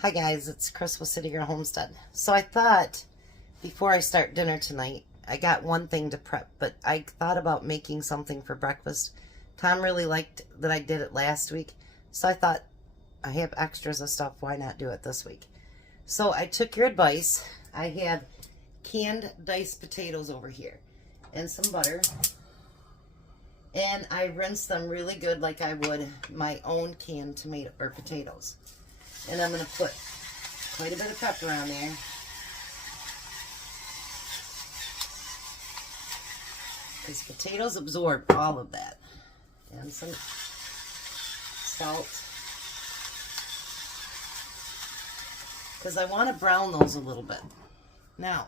Hi guys, it's Chris with City Girl Homestead. So I thought before I start dinner tonight, I got one thing to prep, but I thought about making something for breakfast. Tom really liked that I did it last week, so I thought I have extras of stuff, why not do it this week? So I took your advice. I have canned diced potatoes over here and some butter, and I rinsed them really good like I would my own canned tomato or potatoes. And I'm going to put quite a bit of pepper on there. Because potatoes absorb all of that. And some salt. Because I want to brown those a little bit. Now,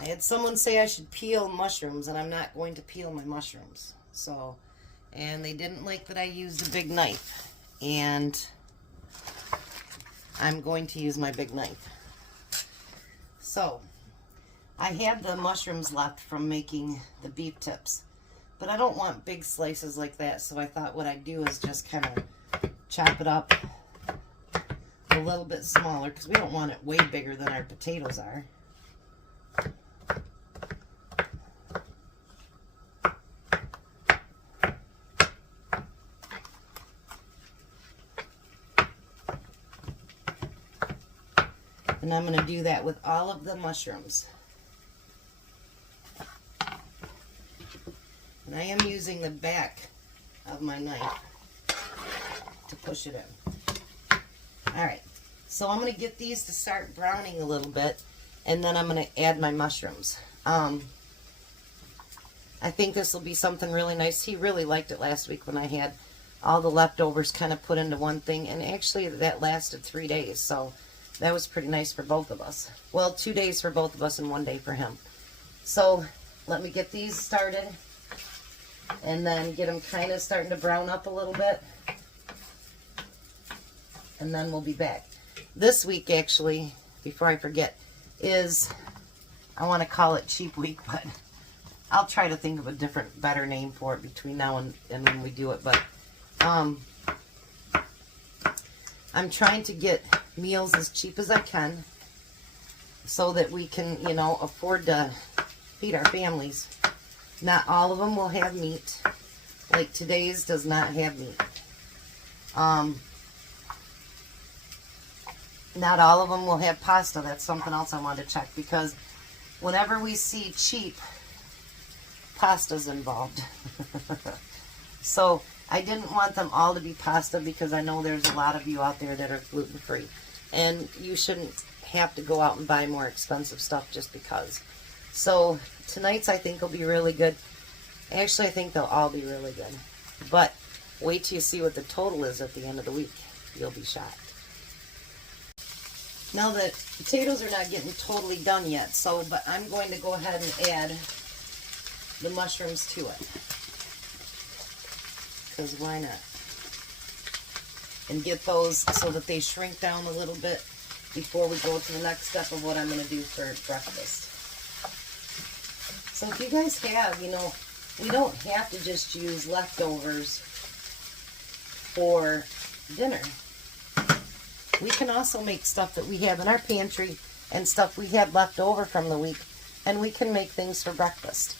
I had someone say I should peel mushrooms, and I'm not going to peel my mushrooms. So, and they didn't like that I used a big knife. And I'm going to use my big knife. So, I have the mushrooms left from making the beef tips, but I don't want big slices like that, so I thought what I'd do is just kind of chop it up a little bit smaller, because we don't want it way bigger than our potatoes are. And I'm going to do that with all of the mushrooms. And I am using the back of my knife to push it in. Alright, so I'm going to get these to start browning a little bit, and then I'm going to add my mushrooms. I think this will be something really nice. He really liked it last week when I had all the leftovers kind of put into one thing, and actually that lasted 3 days, so that was pretty nice for both of us. Well, 2 days for both of us and 1 day for him. So let me get these started and then get them kind of starting to brown up a little bit. And then we'll be back. This week, actually, before I forget, is, I want to call it cheap week, but I'll try to think of a different, better name for it between now and when we do it. But I'm trying to get meals as cheap as I can so that we can, you know, afford to feed our families. Not all of them will have meat. Like today's does not have meat. Not all of them will have pasta. That's something else I want to check, because whenever we see cheap, pasta's involved. So I didn't want them all to be pasta, because I know there's a lot of you out there that are gluten-free. And you shouldn't have to go out and buy more expensive stuff just because. So tonight's, I think, will be really good. Actually, I think they'll all be really good. But wait till you see what the total is at the end of the week. You'll be shocked. Now the potatoes are not getting totally done yet, but I'm going to go ahead and add the mushrooms to it. Because why not? And get those so that they shrink down a little bit before we go to the next step of what I'm going to do for breakfast. So if you guys have, you know, we don't have to just use leftovers for dinner. We can also make stuff that we have in our pantry and stuff we had left over from the week, and we can make things for breakfast.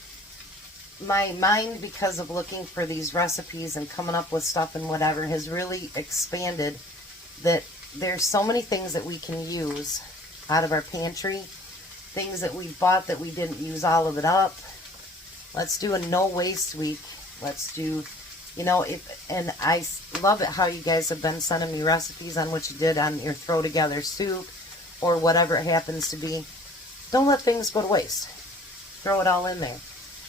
My mind, because of looking for these recipes and coming up with stuff and whatever, has really expanded that there's so many things that we can use out of our pantry, things that we bought that we didn't use all of it up. Let's do a no waste week. Let's do, you know, and I love it how you guys have been sending me recipes on what you did on your throw together soup or whatever it happens to be. Don't let things go to waste. Throw it all in there.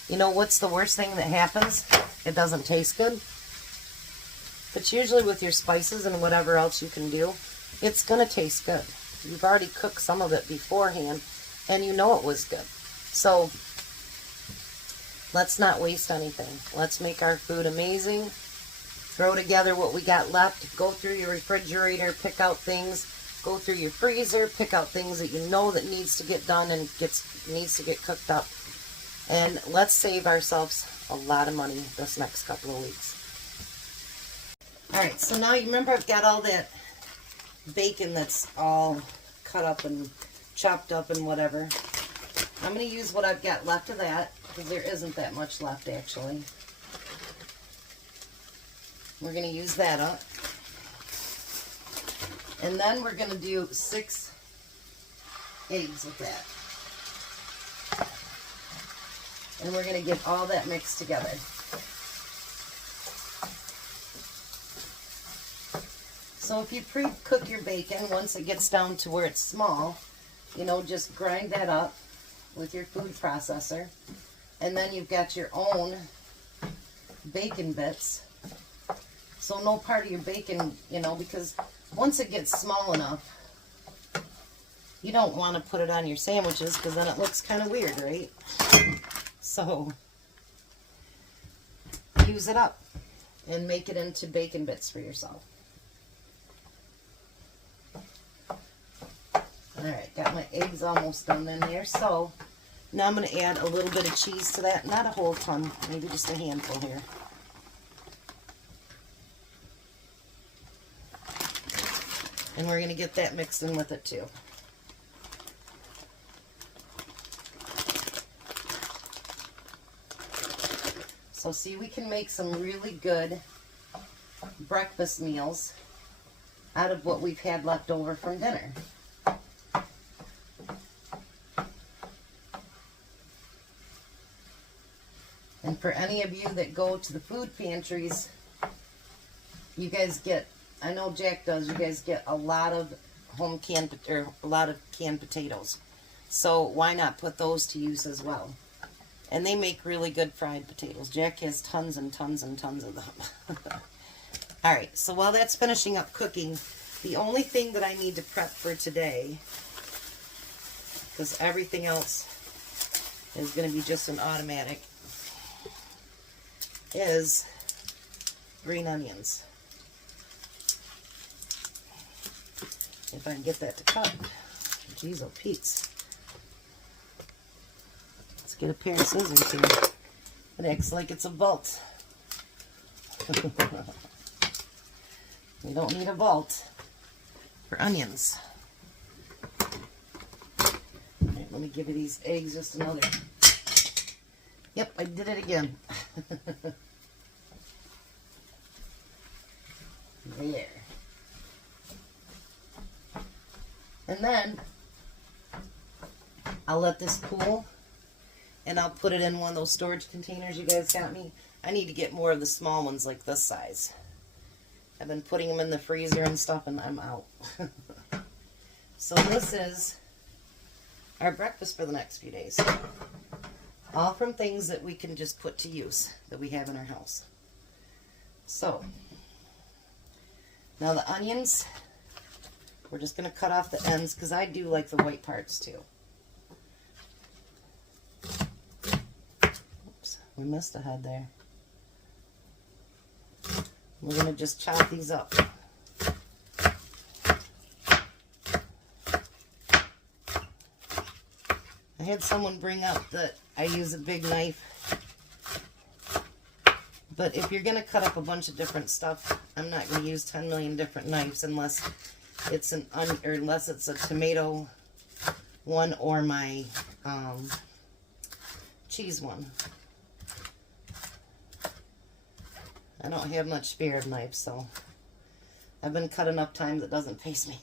You know what's the worst thing that happens? It doesn't taste good. But usually with your spices and whatever else you can do, it's going to taste good. You've already cooked some of it beforehand, and you know it was good. So let's not waste anything. Let's make our food amazing. Throw together what we got left. Go through your refrigerator, pick out things. Go through your freezer, pick out things that you know that needs to get done and needs to get cooked up. And let's save ourselves a lot of money this next couple of weeks. Alright, so now you remember I've got all that bacon that's all cut up and chopped up and whatever. I'm going to use what I've got left of that, because there isn't that much left actually. We're going to use that up. And then we're going to do 6 eggs with that. And we're going to get all that mixed together. So if you pre-cook your bacon, once it gets down to where it's small, you know, just grind that up with your food processor. And then you've got your own bacon bits. So no part of your bacon, you know, because once it gets small enough, you don't want to put it on your sandwiches because then it looks kind of weird, right? So use it up and make it into bacon bits for yourself. Alright, got my eggs almost done in there. So now I'm going to add a little bit of cheese to that. Not a whole ton, maybe just a handful here. And we're going to get that mixed in with it too. So see, we can make some really good breakfast meals out of what we've had left over from dinner. And for any of you that go to the food pantries, you guys get, I know Jack does, you guys get a lot of canned potatoes. So why not put those to use as well? And they make really good fried potatoes. Jack has tons and tons and tons of them. Alright, so while that's finishing up cooking, the only thing that I need to prep for today, because everything else is going to be just an automatic, is green onions. If I can get that to cut. Jeez, oh Pete's. Let's get a pair of scissors here. It acts like it's a vault. We don't need a vault for onions. Alright, let me give you these eggs just another. Yep, I did it again. There. And then I'll let this cool and I'll put it in one of those storage containers you guys got me. I need to get more of the small ones like this size. I've been putting them in the freezer and stuff and I'm out. So this is our breakfast for the next few days. All from things that we can just put to use that we have in our house. So now the onions, we're just going to cut off the ends because I do like the white parts too. Oops, we missed a head there. We're going to just chop these up. I had someone bring up that I use a big knife. But if you're going to cut up a bunch of different stuff, I'm not going to use 10 million different knives unless it's unless it's a tomato one or my cheese one. I don't have much spare of knives, so I've been cut enough times it doesn't faze me.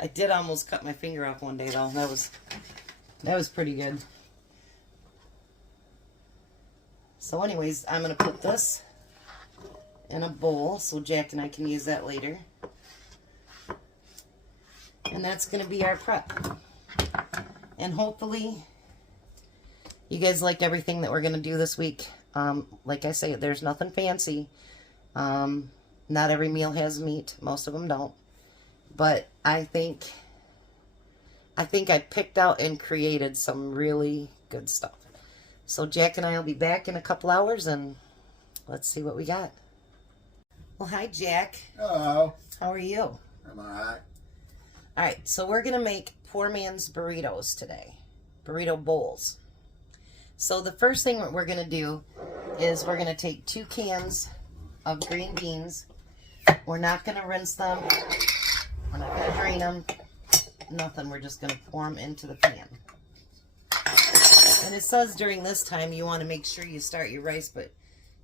I did almost cut my finger off one day though. That was pretty good. So anyways, I'm going to put this in a bowl so Jack and I can use that later. And that's going to be our prep. And hopefully you guys like everything that we're going to do this week. Like I say, there's nothing fancy. Not every meal has meat. Most of them don't. But I think I picked out and created some really good stuff. So Jack and I will be back in a couple hours and let's see what we got. Well, hi Jack. Hello. How are you? I'm alright. Alright, so we're going to make poor man's burritos today. Burrito bowls. So the first thing that we're going to do is we're going to take 2 cans of green beans. We're not going to rinse them. strain them. Nothing. We're just going to pour them into the pan. And it says during this time you want to make sure you start your rice, but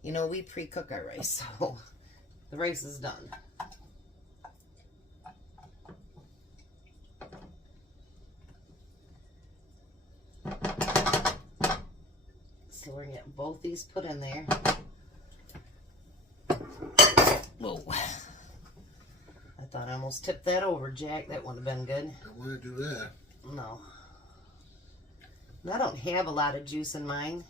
you know, we pre-cook our rice, so the rice is done. So we're going to get both these put in there. Whoa. I thought I almost tipped that over, Jack. That wouldn't have been good. Don't want to do that. No. I don't have a lot of juice in mine.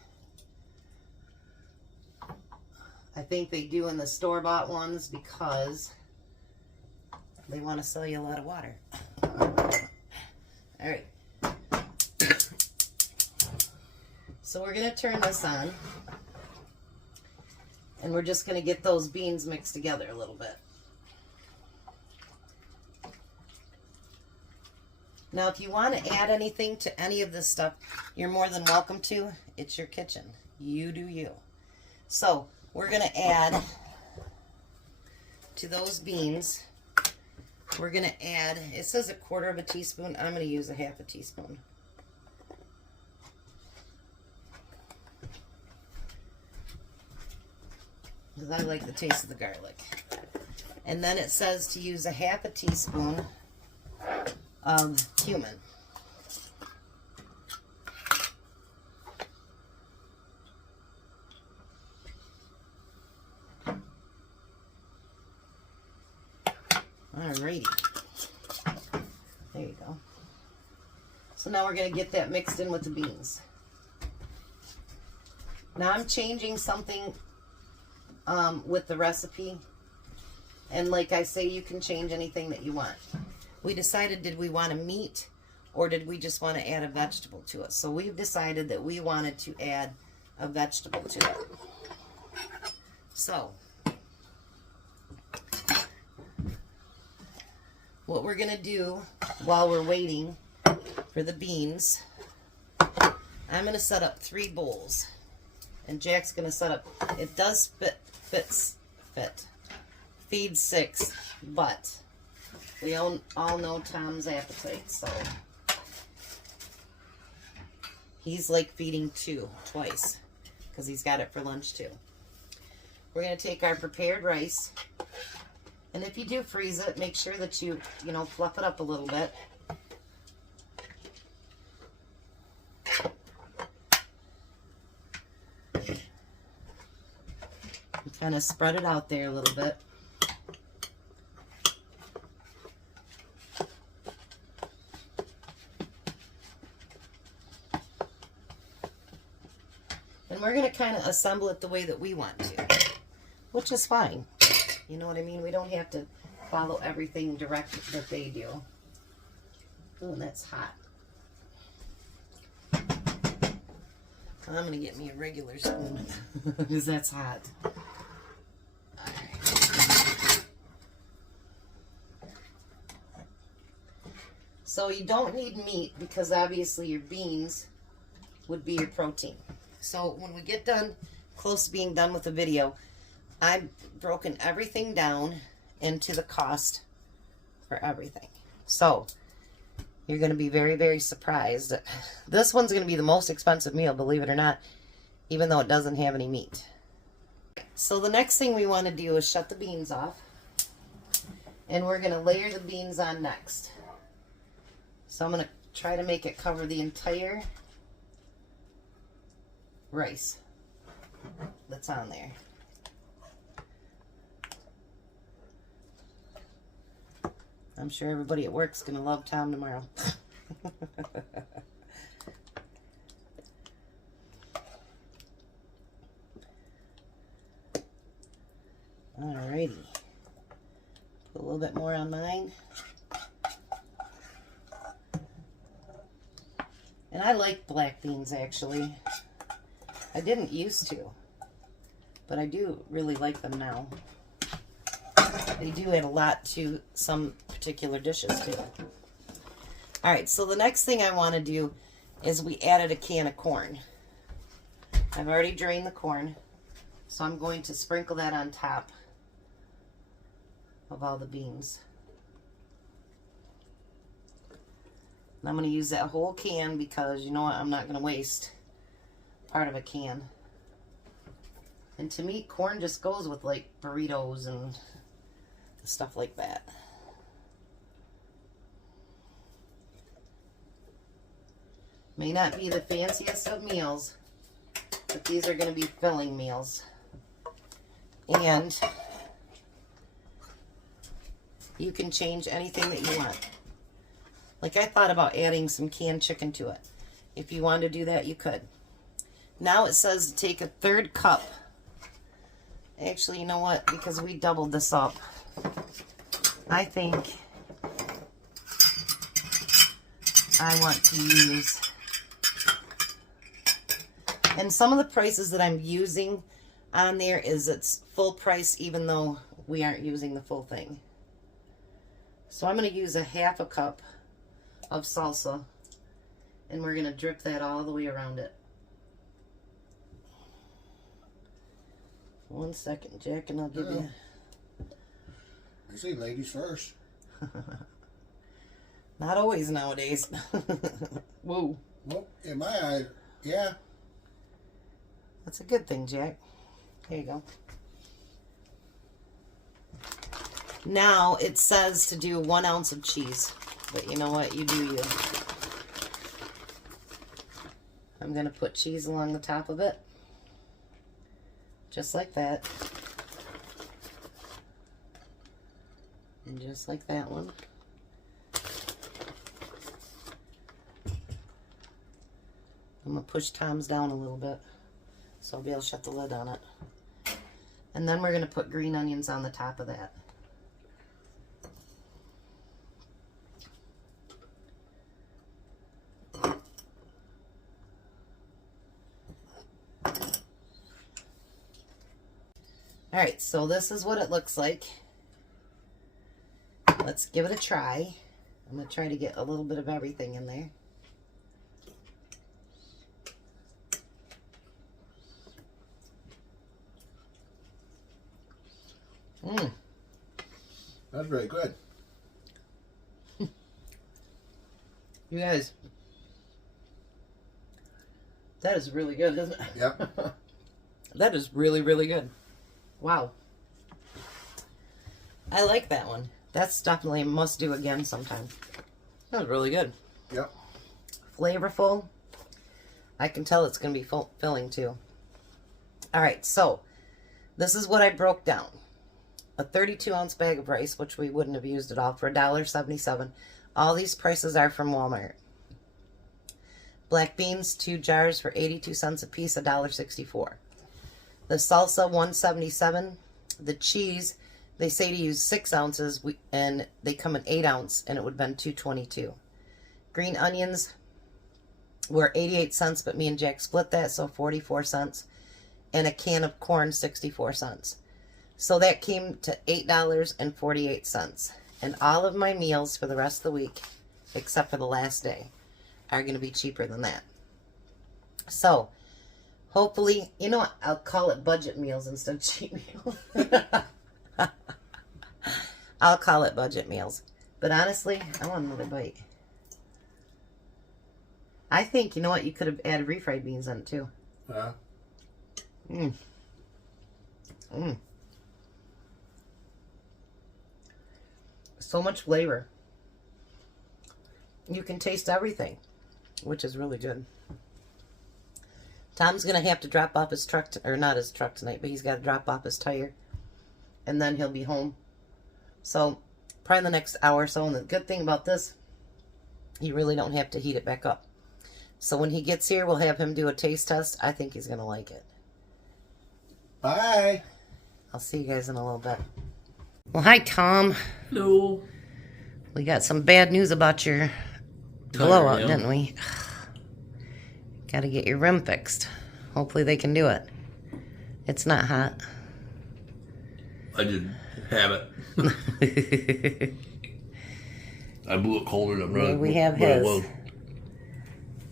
I think they do in the store-bought ones because they want to sell you a lot of water. All right. So we're going to turn this on. And we're just going to get those beans mixed together a little bit. Now, if you want to add anything to any of this stuff, you're more than welcome to. It's your kitchen. You do you. So, we're going to add to those beans, we're going to add, it says 1/4 teaspoon. I'm going to use 1/2 teaspoon. Because I like the taste of the garlic. And then it says to use 1/2 teaspoon of cumin. Alrighty. There you go. So now we're going to get that mixed in with the beans. Now I'm changing something with the recipe. And like I say, you can change anything that you want. We decided, did we want a meat or did we just want to add a vegetable to it? So we've decided that we wanted to add a vegetable to it. So what we're going to do while we're waiting for the beans, I'm going to set up 3 bowls. And Jack's going to set up, it does feed 6, but we all know Tom's appetite, so he's like feeding 2 twice because he's got it for lunch too. We're going to take our prepared rice, and if you do freeze it, make sure that you fluff it up a little bit. Kind of spread it out there a little bit. And we're going to kind of assemble it the way that we want to, which is fine. You know what I mean? We don't have to follow everything direct that they do. Ooh, and that's hot. I'm going to get me a regular spoon because that's hot. So you don't need meat because obviously your beans would be your protein. So when we get done, close to being done with the video, I've broken everything down into the cost for everything. So you're going to be very, very surprised. This one's going to be the most expensive meal, believe it or not, even though it doesn't have any meat. So the next thing we want to do is shut the beans off. And we're going to layer the beans on next. So I'm going to try to make it cover the entire rice that's on there. I'm sure everybody at work's going to love Tom tomorrow. Alrighty. Put a little bit more on mine. And I like black beans, actually. I didn't used to, but I do really like them now. They do add a lot to some particular dishes, too. Alright, so the next thing I want to do is we added a can of corn. I've already drained the corn, so I'm going to sprinkle that on top of all the beans. And I'm going to use that whole can because, you know what, I'm not going to waste part of a can. And to me, corn just goes with, like, burritos and stuff like that. May not be the fanciest of meals, but these are going to be filling meals. And you can change anything that you want. Like, I thought about adding some canned chicken to it. If you wanted to do that, you could. Now it says to take a 1/3 cup. Actually, you know what? Because we doubled this up, I think I want to use... And some of the prices that I'm using on there is it's full price even though we aren't using the full thing. So I'm going to use a 1/2 cup of salsa, and we're going to drip that all the way around it. 1 second, Jack, and I'll give you... I say ladies first. Not always nowadays. Whoa. Well, in my eyes, yeah. That's a good thing, Jack. Here you go. Now it says to do 1 ounce of cheese. But you know what? You do you. I'm going to put cheese along the top of it. Just like that. And just like that one. I'm going to push Tom's down a little bit so I'll be able to shut the lid on it. And then we're going to put green onions on the top of that. Alright, so this is what it looks like. Let's give it a try. I'm going to try to get a little bit of everything in there. Mmm. That's very good. You guys, that is really good, isn't it? Yep. That is really, really good. Wow. I like that one. That's definitely a must do again sometime. That was really good. Yep. Flavorful. I can tell it's going to be filling too. Alright, so this is what I broke down. A 32-ounce bag of rice, which we wouldn't have used at all, for $1.77. All these prices are from Walmart. Black beans, 2 jars for 82 cents a piece, $1.64. The salsa, $1.77. The cheese, they say to use 6 ounces, and they come in 8 ounce, and it would have been $2.22. Green onions were 88 cents, but me and Jack split that, so 44 cents. And a can of corn, 64 cents. So that came to $8.48. And all of my meals for the rest of the week, except for the last day, are going to be cheaper than that. So, hopefully, you know what? I'll call it budget meals instead of cheap meals. I'll call it budget meals. But honestly, I want another bite. I think, you know what? You could have added refried beans on it too. Mmm. Mmm. So much flavor. You can taste everything, which is really good. Tom's going to have to drop off his truck, or not his truck tonight, but he's got to drop off his tire, and then he'll be home. So, probably the next hour or so, and the good thing about this, you really don't have to heat it back up. So when he gets here, we'll have him do a taste test. I think he's going to like it. Bye. I'll see you guys in a little bit. Well, hi, Tom. Hello. We got some bad news about your blowout, didn't we? Got to get your rim fixed. Hopefully they can do it. It's not hot. I did have it. I blew it colder than Yeah, we have his. What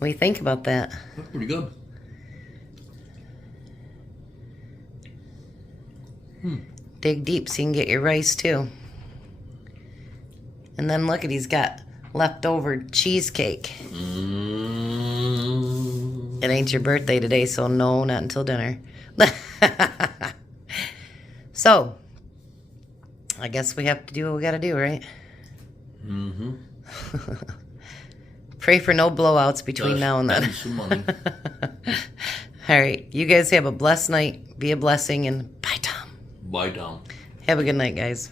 do you think about that? That's pretty good. Dig deep so you can get your rice too. And then look at, he's got leftover cheesecake. Mm. It ain't your birthday today, so no, not until dinner. So, I guess we have to do what we gotta do, right? Mm-hmm. Pray for no blowouts between now and then. Some money. All right, you guys have a blessed night. Be a blessing, and bye, Tom. Bye, Tom. Have a good night, guys.